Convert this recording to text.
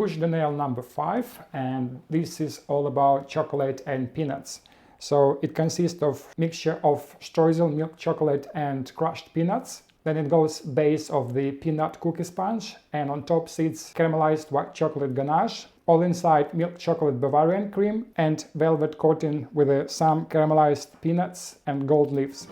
Buche de Noël number 5, and this is all about chocolate and peanuts. So it consists of mixture of streusel, milk chocolate and crushed peanuts. Then it goes base of the peanut cookie sponge, and on top sits caramelized white chocolate ganache, all inside milk chocolate Bavarian cream and velvet coating with some caramelized peanuts and gold leaves.